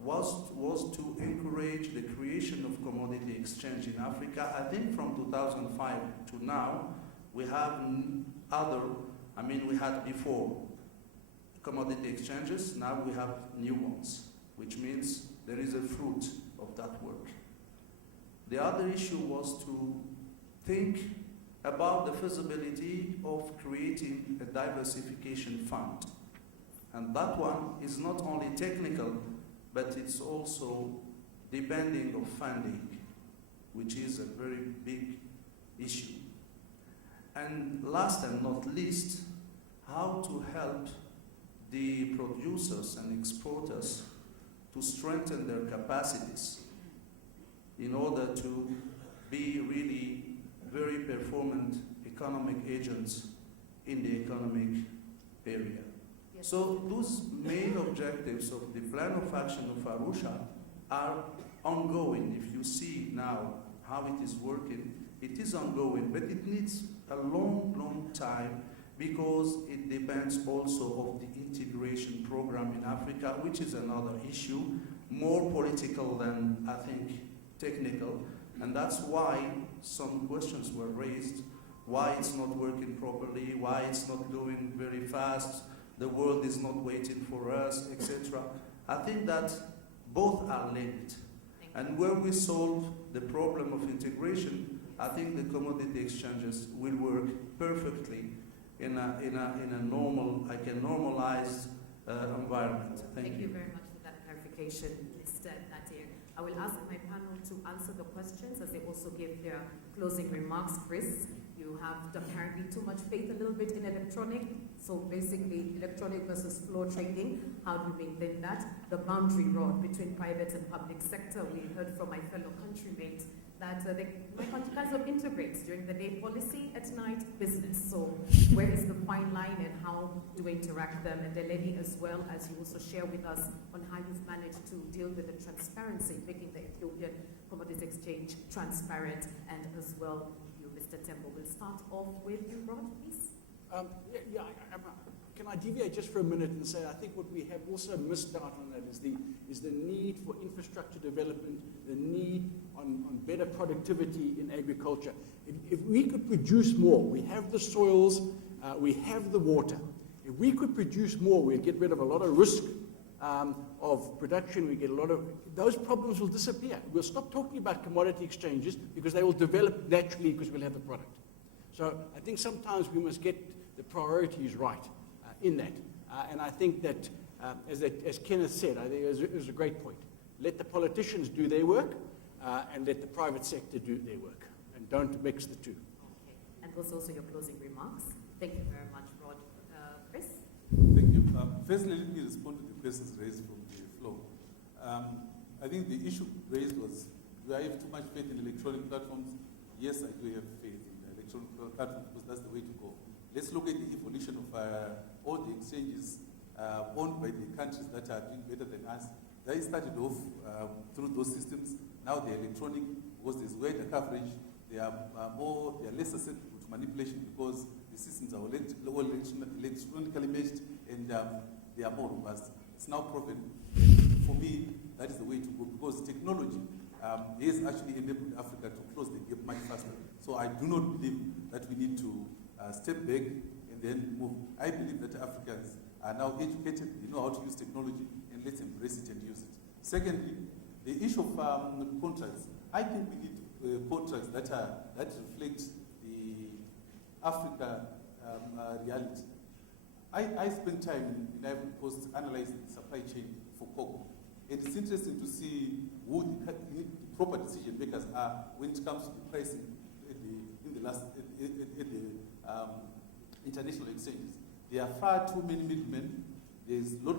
was to encourage the creation of commodity exchange in Africa. I think from 2005 to now, we have we had before commodity exchanges, now we have new ones, which means there is a fruit of that work. The other issue was to think about the feasibility of creating a diversification fund. And that one is not only technical, but it's also depending of funding, which is a very big issue. And last and not least, how to help the producers and exporters to strengthen their capacities in order to be really very performant economic agents in the economic area. Yes. So those main objectives of the Plan of Action of Arusha are ongoing. If you see now how it is working, it is ongoing, but it needs a long, long time because it depends also of the integration program in Africa, which is another issue, more political than, I think, technical. And that's why some questions were raised, why it's not working properly, why it's not going very fast, the world is not waiting for us, etc. I think that both are linked. And where we solve the problem of integration, I think the commodity exchanges will work perfectly in a normal, like a normalized environment. Thank you very much for that clarification, Mr. Nadir. I will ask my panel to answer the questions as they also give their closing remarks. Chris, you have apparently too much faith a little bit in electronic. So basically, electronic versus floor trading, how do we maintain that? The boundary rod between private and public sector. We heard from my fellow countrymate that they might kind of integrate during the day policy, at night business. So where is the fine line and how do we interact them? And Eleni as well, as you also share with us on how you've managed to deal with the transparency, making the Ethiopian Commodities Exchange transparent, and as well you, Mr. Tembo. We'll start off with you, Rod, please. Can I deviate just for a minute and say I think what we have also missed out on that is the need for infrastructure development, the need on better productivity in agriculture. If we could produce more, we have the soils, we have the water. If we could produce more, we'd get rid of a lot of risk of production, we get a lot of, those problems will disappear. We'll stop talking about commodity exchanges because they will develop naturally because we'll have the product. So I think sometimes we must get the priorities right in that. And I think that, as Kenneth said, I think it was a great point. Let the politicians do their work and let the private sector do their work. And don't mix the two. Okay. And those also your closing remarks. Thank you very much, Rod. Chris? Thank you. Firstly, let me respond to the questions raised from the floor. I think the issue raised was, do I have too much faith in electronic platforms? Yes, I do have faith in electronic platforms because that's the way to go. Let's look at the evolution of all the exchanges owned by the countries that are doing better than us. They started off through those systems. Now they're electronic because there's wider coverage. They are less susceptible to manipulation because the systems are all electronically meshed and they are more robust. It's now proven. For me, that is the way to go because technology he has actually enabled Africa to close the gap much faster. So I do not believe that we need to step back and then move. I believe that Africans are now educated, they know how to use technology, and let's embrace it and use it. Secondly, the issue of contracts. I think we need contracts that reflect the Africa reality. I spent time in Ivory Coast analyzing the supply chain for cocoa. And it's interesting to see who the proper decision makers are when it comes to the pricing at the international exchanges. There are far too many middlemen. There's not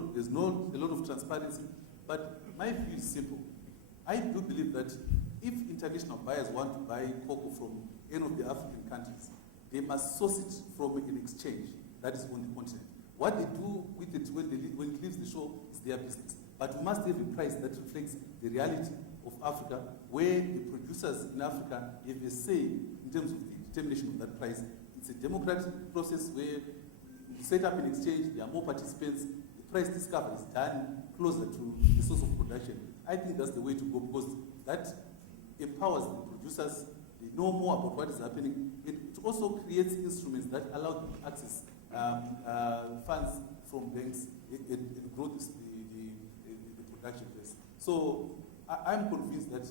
a lot of transparency. But my view is simple. I do believe that if international buyers want to buy cocoa from any of the African countries, they must source it from an exchange that is on the continent. What they do with it when it leaves the shore is their business. But we must have a price that reflects the reality of Africa, where the producers in Africa have a say in terms of the determination of that price. It's a democratic process where you set up an exchange, there are more participants, the price discovery is done closer to the source of production. I think that's the way to go, because that empowers the producers, they know more about what is happening. It also creates instruments that allow them to access funds from banks and grow the production base. So I'm convinced that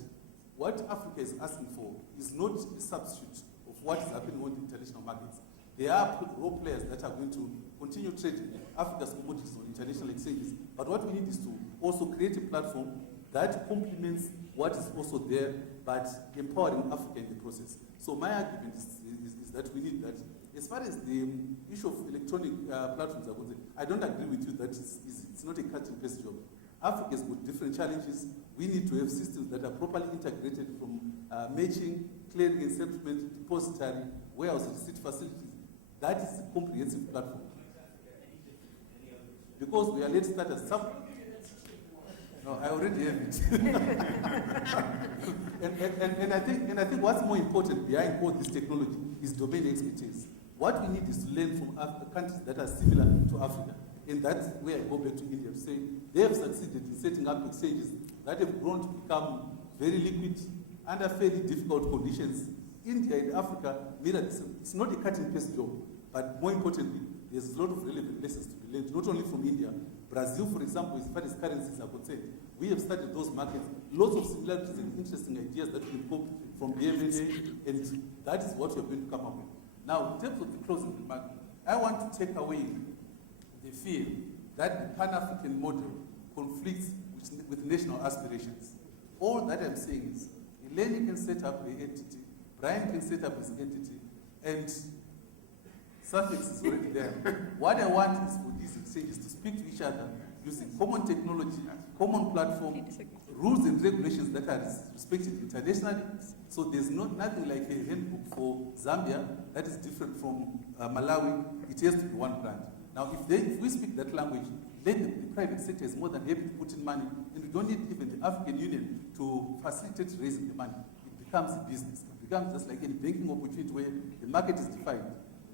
what Africa is asking for is not a substitute of what is happening on the international markets. There are role players that are going to continue trading Africa's commodities on international exchanges. But what we need is to also create a platform that complements what is also there, but empowering Africa in the process. So my argument is that we need that. As far as the issue of electronic platforms are concerned, I don't agree with you that it's not a cut and paste job. Africa has got different challenges. We need to have systems that are properly integrated, from matching, clearing and settlement, depository, warehouse receipt facilities. That is a comprehensive platform. Because we are late starters. No, I already have it. and I think what's more important behind all this technology is domain expertise. What we need is to learn from countries that are similar to Africa. And that's where I go back to India to say they have succeeded in setting up exchanges that have grown to become very liquid under fairly difficult conditions. India and Africa mirror this. It's not a cut and paste job, but more importantly, there's a lot of relevant lessons to be learned, not only from India. Brazil, for example, as far as currencies are concerned, we have studied those markets. Lots of similarities and interesting ideas that we come from the MNA, and that is what we're going to come up with. Now, in terms of the closing remark, I want to take away the fear that the Pan-African model conflicts with national aspirations. All that I'm saying is, Eleni can set up the entity, Brian can set up his entity, and suffix is already there. What I want is for these exchanges to speak to each other using common technology, common platform, rules and regulations that are respected internationally. So there's nothing like a handbook for Zambia that is different from Malawi. It has to be one brand. Now, if we speak that language, then the private sector is more than happy to put in money, and we don't need even the African Union to facilitate raising the money. It becomes a business. It becomes just like any banking opportunity where the market is defined.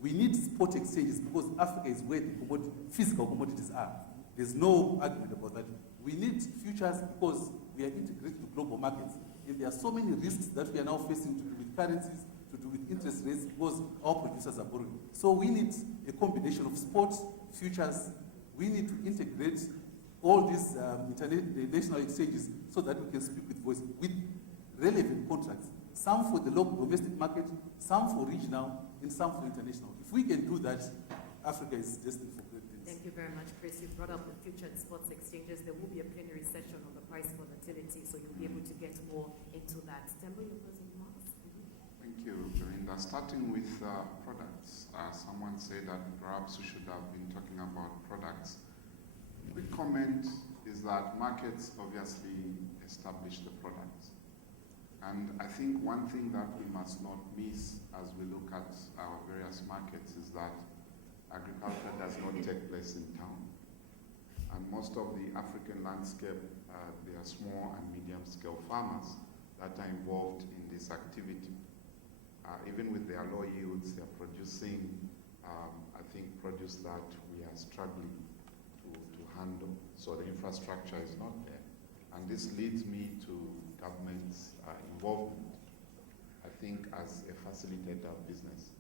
We need spot exchanges because Africa is where the physical commodities are. There's no argument about that. We need futures because we are integrated to global markets. And there are so many risks that we are now facing to do with currencies, to do with interest rates, because our producers are borrowing. So we need a combination of spot, futures. We need to integrate all these international exchanges so that we can speak with voice, with relevant contracts. Some for the local domestic market, some for regional, and some for international. If we can do that, Africa is destined for great things. Thank you very much, Chris. You brought up the future and sports exchanges. There will be a plenary session on the price volatility, so you'll be able to get more into that. Tembo, your closing remarks? Thank you, Jorinda. Starting with products, someone said that perhaps we should have been talking about products. The comment is that markets obviously establish the products. And I think one thing that we must not miss as we look at our various markets is that agriculture does not take place in town. And most of the African landscape, they are small and medium-scale farmers that are involved in this activity. Even with their low yields, they are producing, I think, produce that we are struggling to handle. So the infrastructure is not there. And this leads me to government's involvement, I think, as a facilitator of business.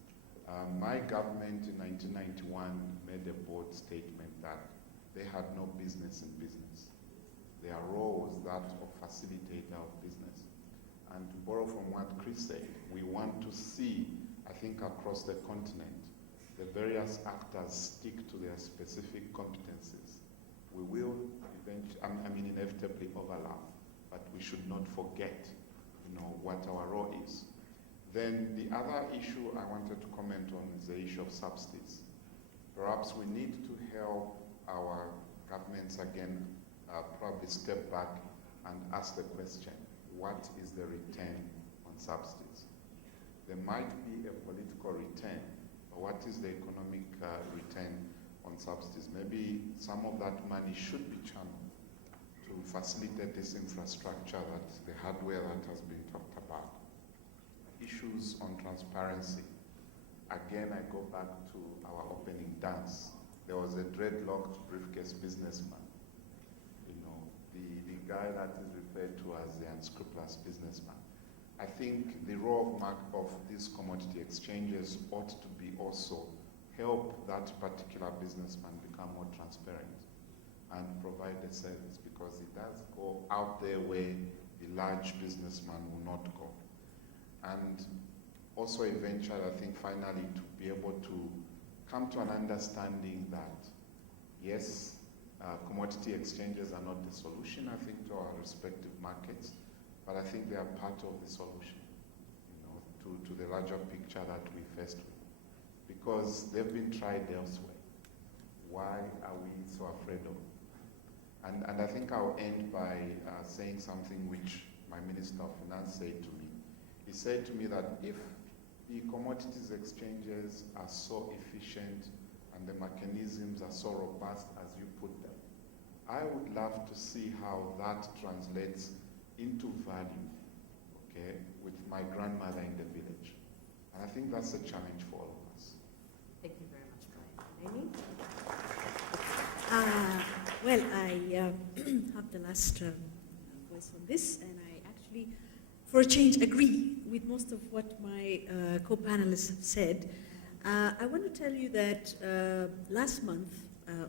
My government in 1991 made a bold statement that they had no business in business. Their role was that of facilitator of business. And to borrow from what Chris said, we want to see, I think, across the continent, the various actors stick to their specific competencies. We will inevitably overlap, but we should not forget, what our role is. Then the other issue I wanted to comment on is the issue of subsidies. Perhaps we need to help our governments again, probably step back and ask the question, what is the return on subsidies? There might be a political return, but what is the economic return on subsidies? Maybe some of that money should be channeled to facilitate this infrastructure, the hardware that has been talked about. Issues on transparency. Again, I go back to our opening dance. There was a dreadlocked briefcase businessman. The guy that is referred to as the unscrupulous businessman. I think the role of these commodity exchanges ought to be also help that particular businessman become more transparent and provide a service, because it does go out there where the large businessman will not go. And also eventually, I think finally, to be able to come to an understanding that, yes, commodity exchanges are not the solution, I think, to our respective markets, but I think they are part of the solution, to the larger picture that we faced with. Because they've been tried elsewhere. Why are we so afraid of them? And I think I'll end by saying something which my Minister of Finance said to me. He said to me that if the commodities exchanges are so efficient and the mechanisms are so robust as you put them, I would love to see how that translates into value, okay, with my grandmother in the village. And I think that's a challenge for all of us. Thank you very much, Brian. Amy? Well, I have the last voice on this, and I actually, for a change, agree with most of what my co-panelists have said. I want to tell you that last month,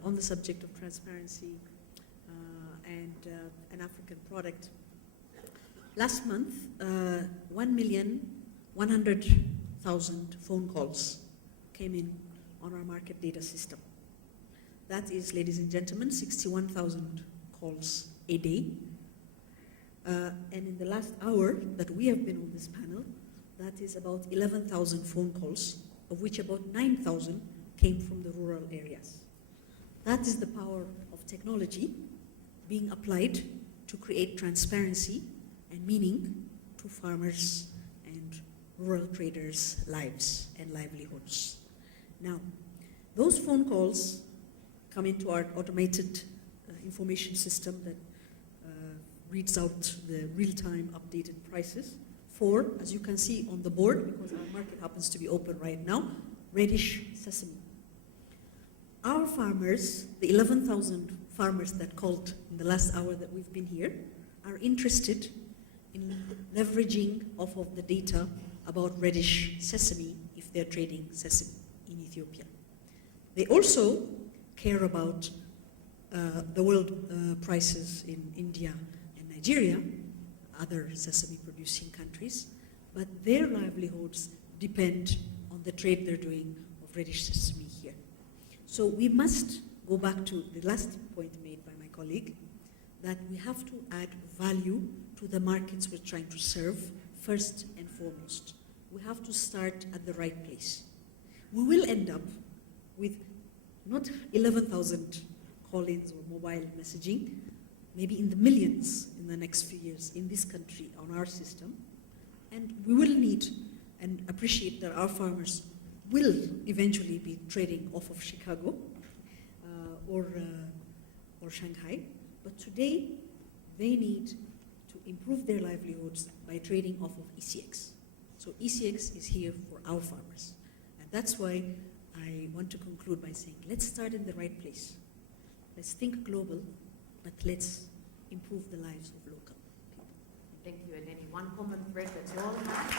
on the subject of transparency and an African product, last month, 1,100,000 phone calls came in on our market data system. That is, ladies and gentlemen, 61,000 calls a day. And in the last hour that we have been on this panel, that is about 11,000 phone calls, of which about 9,000 came from the rural areas. That is the power of technology being applied to create transparency and meaning to farmers and rural traders' lives and livelihoods. Now, those phone calls come into our automated information system that reads out the real-time updated prices for, as you can see on the board, because our market happens to be open right now, reddish sesame. Our farmers, the 11,000 farmers that called in the last hour that we've been here, are interested in leveraging off of the data about reddish sesame if they're trading sesame in Ethiopia. They also care about the world prices in India and Nigeria, other sesame producing countries, but their livelihoods depend on the trade they're doing of reddish sesame here. So we must go back to the last point made by my colleague, that we have to add value to the markets we're trying to serve first and foremost. We have to start at the right place. We will end up with not 11,000 call-ins or mobile messaging, maybe in the millions in the next few years in this country on our system. And we will need and appreciate that our farmers will eventually be trading off of Chicago or Shanghai. But today, they need to improve their livelihoods by trading off of ECX. So ECX is here for our farmers. And that's why I want to conclude by saying, let's start in the right place. Let's think global, but let's improve the lives of local people. Thank you, Eleni. One common thread that you all have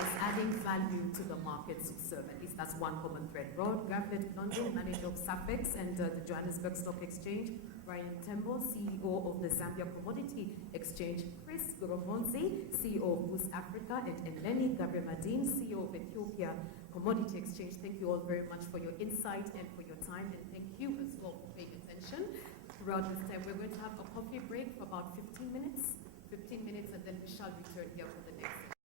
is adding value to the markets you serve. At least that's one common thread. Rod Gaffett London, manager of SAFEX and the Johannesburg Stock Exchange. Brian Tembo, CEO of the Zambia Commodity Exchange. Chris Goromonzi, CEO of Boost Africa. And Eleni Gabrimadine, CEO of Ethiopia Commodity Exchange. Thank you all very much for your insight and for your time. And thank you as well for paying attention throughout this time. We're going to have a coffee break for about 15 minutes, and then we shall return here for the next.